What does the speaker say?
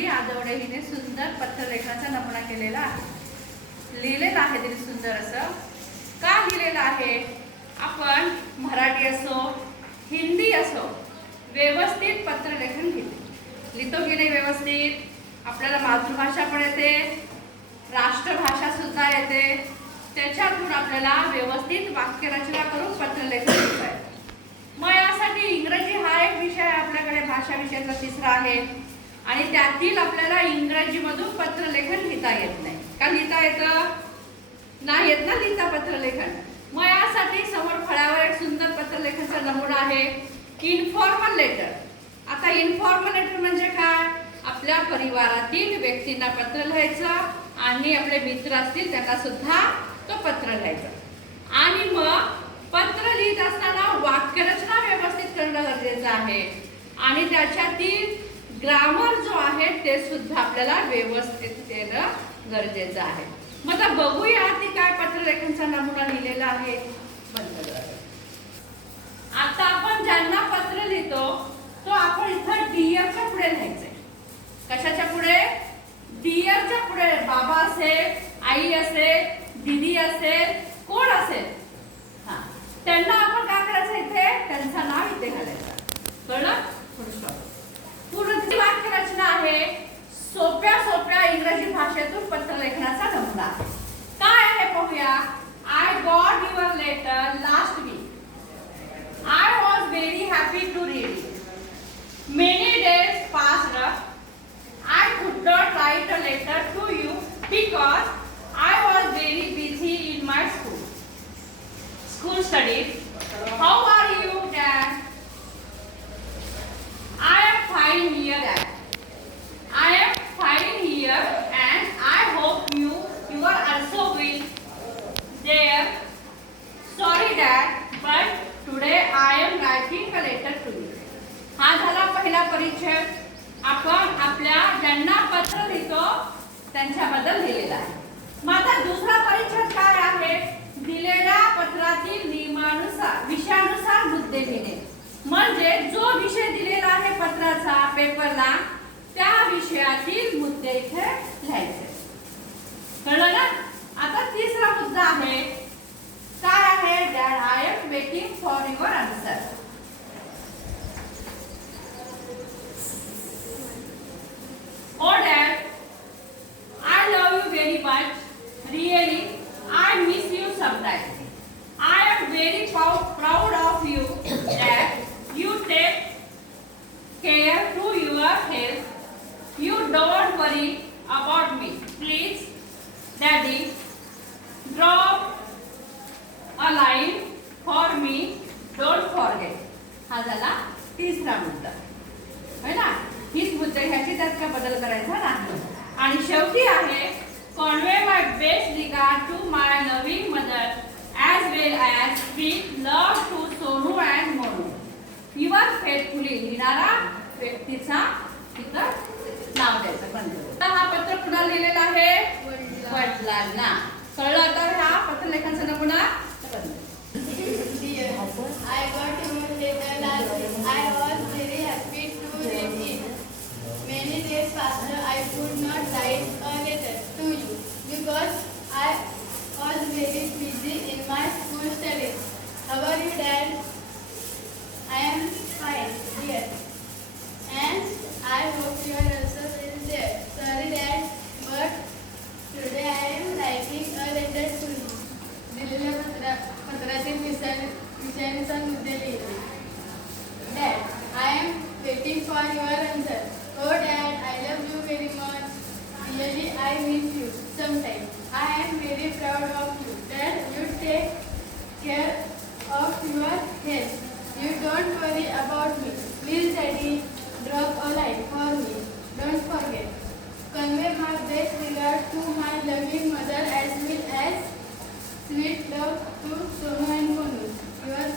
माधुरी आजवडे हिने सुंदर पत्रलेखनाचा नमुना केलेला आहे। लिहिलेलं आहे तरी सुंदर असं का लिहिलेलं आहे? आपण मराठी असो हिंदी असो व्यवस्थित पत्रलेखन लिहितो की नाही व्यवस्थित? आपल्याला मातृभाषा पण येते, राष्ट्रभाषा सुद्धा येते, त्याच्यातून आपल्याला व्यवस्थित वाक्यरचना करून पत्रलेखन लिहिता येते। मग यासाठी इंग्रजी हा एक विषय आपल्याकडे भाषा विषयाचा तिसरा आहे आणि त्यातील आपल्याला इंग्रजीमधून पत्रलेखन लिहिता येत नाही। का लिहिता येतं? नाही येत ना लिहिता पत्रलेखन। मग यासाठी समोर फळ्यावर एक सुंदर पत्रलेखनचा नमुना आहे, इन्फॉर्मल लेटर। आता इन्फॉर्मल लेटर म्हणजे काय? आपल्या परिवारातील व्यक्तींना पत्र लिहायचं आणि आपले मित्र असतील त्यांना सुद्धा तो पत्र लिहायचं। आणि मग पत्र लिहित असताना वाक्यरचना व्यवस्थित करणं गरजेचं आहे आणि त्याच्यातील ग्रामर जो आहे ते सुद्धा आपल्याला व्यवस्थित येणं गरजेचं आहे। मग आता बघूया ती काय पत्रलेखनचा नमुना लिहिलेला आहे। आता आपण ज्यांना पत्र लिहितो तो आपण इथं डिअरच्या पुढे लिहायचंय। कशाच्या पुढे? डिअरच्या पुढे। बाबा असेल, आई असेल, दीदी असेल, कोण असेल त्यांना आपण काय करायचं? इथे त्यांचं नाव इथे घालायचं। कळलं? पूर्ण वाक्यरचना आहे, सोप्या सोप्या इंग्रजी भाषेतून पत्रलेखनाचा नमुना काय आहे पाहूया। I got your letter last week. I was very happy to read it. Many days passed. I could not write a letter to you because I was very busy in my school studies. How are you, Dad? I am fine here, Dad. I am fine here, and I hope you are also well. There. Sorry, Dad, but today I am writing a letter to you. हा झाला पहिला परिचय। आपण आपल्या ज्यांना पत्र लिहितो त्यांच्याबद्दल लिहिलेला आहे। मग आता दुसरा परिचय काय आहे? दिलेल्या पत्रातील नियमानुसार विषयानुसार मुद्दे लिहिणे। म्हणजे जो विषय दिलेला आहे पत्राचा पेपरला त्या विषयातील मुद्दे इथे लिहायचे। कळलं ना? आता तिसरा मुद्दा आहे काय आहे? Dad I am waiting for your answer. Oh dad I love you very much. Really I miss you sometimes. I am very proud of you that you take care to your health. You don't worry about me. Please, Daddy, drop a line for me. Don't forget. हा झाला तिसरा मुद्दा है ना? हीच मुद्दे ह्याची त्यात काय बदल करायचा नाही। आणि शेवटी आहे convey my best regard to my loving mother as well as with love to Sonu and Monu. Your faithfully लिहिणारा व्यक्तीचा तिथं नाव द्यायचं बंद। हा पत्र कुणाला लिहिलेला आहे? वडिलांना। कळलं आता हा पत्रलेखनाचा नमुना? I got your letter last week. I was very happy to read it. Many days passed. I could not write a letter to you because I was very busy in my school studies. How are you, Dad? I am fine, dear. And I hope you are also well there. Sorry, Dad, but today I am writing a letter to you. दिलेल्या पत्रातील विषयानुसार मुद्दे लिहिले। Dad, I am waiting for your answer. Oh, Dad, I love you very much. Really, I miss you sometimes. I am very proud of you that you take care of your health. You don't worry about me. Please, Daddy, drop a line for me. Don't forget. Convey my best regard to my loving mother as well as sweet love to Sonu and Monu. Yours